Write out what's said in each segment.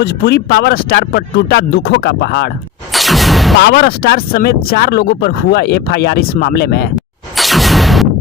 Bhojpuri power star पर टूटा दुखों का पहाड़। पावर स्टार समेत 4 लोगों पर हुआ एफआईआर इस मामले में।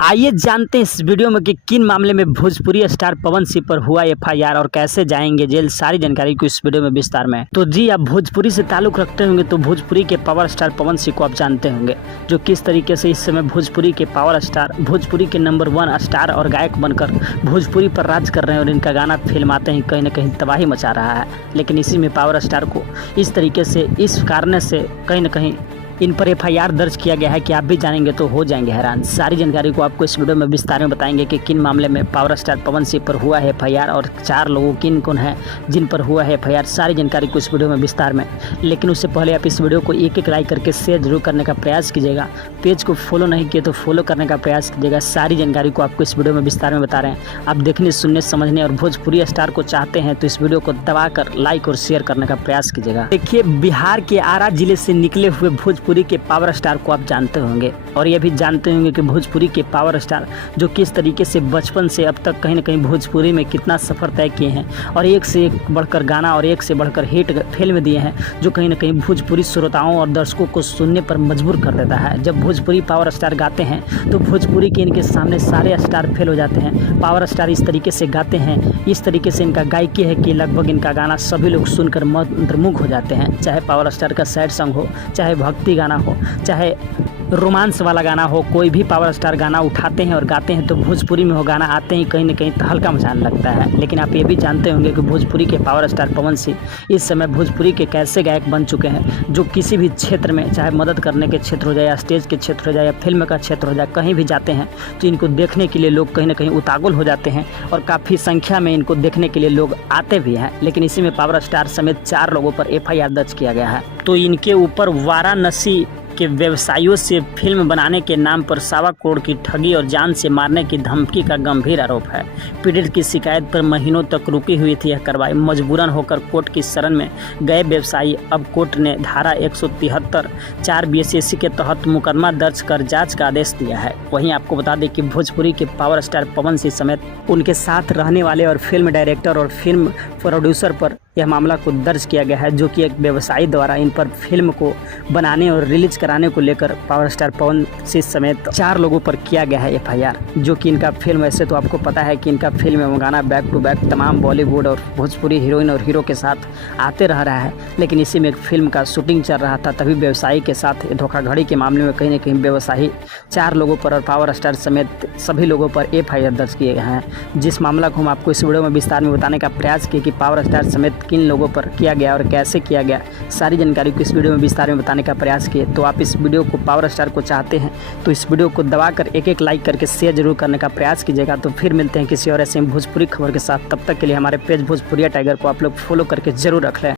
आइए जानते हैं इस वीडियो में कि किन मामले में भोजपुरी स्टार पवन सिंह पर हुआ एफआईआर और कैसे जाएंगे जेल। सारी जानकारी को इस वीडियो में विस्तार में। तो जी, आप भोजपुरी से ताल्लुक रखते होंगे तो भोजपुरी के पावर स्टार पवन सिंह को आप जानते होंगे, जो किस तरीके से इस समय भोजपुरी के पावर स्टार, भोजपुरी के नंबर 1 स्टार और गायक बनकर भोजपुरी पर राज कर रहे हैं और इनका गाना फिल्म आते ही कहीं ना कहीं तबाही मचा रहा है। लेकिन इसी में पावर स्टार को इस तरीके से, इस कारण से कहीं ना कहीं इन पर एफआईआर दर्ज किया गया है कि आप भी जानेंगे तो हो जाएंगे हैरान। सारी जानकारी को आपको इस वीडियो में विस्तार में बताएंगे कि किन मामले में पावर स्टार पवन सिंह पर हुआ है एफआईआर और 4 लोगों किन कौन हैं जिन पर हुआ है एफआईआर। सारी जानकारी को इस वीडियो में विस्तार में। लेकिन उससे पहले आप इस वीडियो को एक लाइक करके शेयर जरूर करने का प्रयास कीजिएगा। पेज को फॉलो नहीं किए तो फॉलो करने का प्रयास कीजिएगा। सारी जानकारी को आपको इस वीडियो में विस्तार में बता रहे हैं। आप देखने, सुनने, समझने और भोजपुरी स्टार को चाहते हैं तो इस वीडियो को दबाकर लाइक और शेयर करने का प्रयास कीजिएगा। देखिए, बिहार के आरा जिले से निकले हुए भोजपुरी के पावर स्टार को आप जानते होंगे और ये भी जानते होंगे कि भोजपुरी के पावर स्टार जो किस तरीके से बचपन से अब तक कहीं ना कहीं भोजपुरी में कितना सफ़र तय किए हैं और एक से एक बढ़कर गाना और एक से बढ़कर हिट फिल्म दिए हैं, जो कहीं ना कहीं भोजपुरी श्रोताओं और दर्शकों को सुनने पर मजबूर कर देता है। जब भोजपुरी पावर स्टार गाते हैं तो भोजपुरी के इनके सामने सारे स्टार फेल हो जाते हैं। पावर स्टार इस तरीके से गाते हैं, इस तरीके से इनका गायकी है कि लगभग इनका गाना सभी लोग सुनकर मंत्रमुग्ध हो जाते हैं। चाहे पावर स्टार का सैड सॉन्ग हो, चाहे भक्ति गाना हो, चाहे रोमांस वाला गाना हो, कोई भी पावर स्टार गाना उठाते हैं और गाते हैं तो भोजपुरी में वो गाना आते ही कहीं ना कहीं तहलका मचाने लगता है। लेकिन आप ये भी जानते होंगे कि भोजपुरी के पावर स्टार पवन सिंह इस समय भोजपुरी के कैसे गायक बन चुके हैं, जो किसी भी क्षेत्र में, चाहे मदद करने के क्षेत्र हो जाए या स्टेज के क्षेत्र हो जाए या फिल्म का क्षेत्र हो जाए, कहीं भी जाते हैं तो इनको देखने के लिए लोग कहीं ना कहीं उतावल हो जाते हैं और काफ़ी संख्या में इनको देखने के लिए लोग आते भी हैं। लेकिन इसी में पावर स्टार समेत 4 लोगों पर एफआईआर दर्ज किया गया है। तो इनके ऊपर वाराणसी के व्यवसायियों से फिल्म बनाने के नाम पर 1.25 करोड़ की ठगी और जान से मारने की धमकी का गंभीर आरोप है। पीड़ित की शिकायत पर महीनों तक रुकी हुई थी यह कार्रवाई। मजबूरन होकर कोर्ट की शरण में गए व्यवसायी अब कोर्ट ने धारा 173 4 बीएसएससी के तहत मुकदमा दर्ज कर जांच का आदेश दिया है। वहीं आपको बता दें कि भोजपुरी के पावर स्टार पवन सिंह समेत उनके साथ रहने वाले और फिल्म डायरेक्टर और फिल्म प्रोड्यूसर पर यह मामला को दर्ज किया गया है, जो कि एक व्यवसायी द्वारा इन पर फिल्म को बनाने और रिलीज कराने को लेकर पावर स्टार पवन सिंह समेत 4 लोगों पर किया गया है एफआईआर। जो कि इनका फिल्म, वैसे तो आपको पता है कि इनका फिल्म एवं गाना बैक टू बैक तमाम बॉलीवुड और भोजपुरी हीरोइन और हीरो के साथ आते रह रहा है। लेकिन इसी में एक फिल्म का शूटिंग चल रहा था, तभी व्यवसायी के साथ धोखाधड़ी के मामले में कहीं ना कहीं व्यवसायी 4 लोगों पर और पावर स्टार समेत सभी लोगों पर एफआईआर दर्ज किए गए हैं। जिस मामला को हम आपको इस वीडियो में विस्तार में बताने का प्रयास किए कि पावर स्टार समेत किन लोगों पर किया गया और कैसे किया गया, सारी जानकारी को इस वीडियो में विस्तार में बताने का प्रयास किए। तो आप इस वीडियो को, पावर स्टार को चाहते हैं तो इस वीडियो को दबाकर एक लाइक करके शेयर जरूर करने का प्रयास कीजिएगा। तो फिर मिलते हैं किसी और ऐसे भोजपुरी खबर के साथ। तब तक के लिए हमारे पेज भोजपुरिया टाइगर को आप लोग फॉलो करके जरूर रख लें।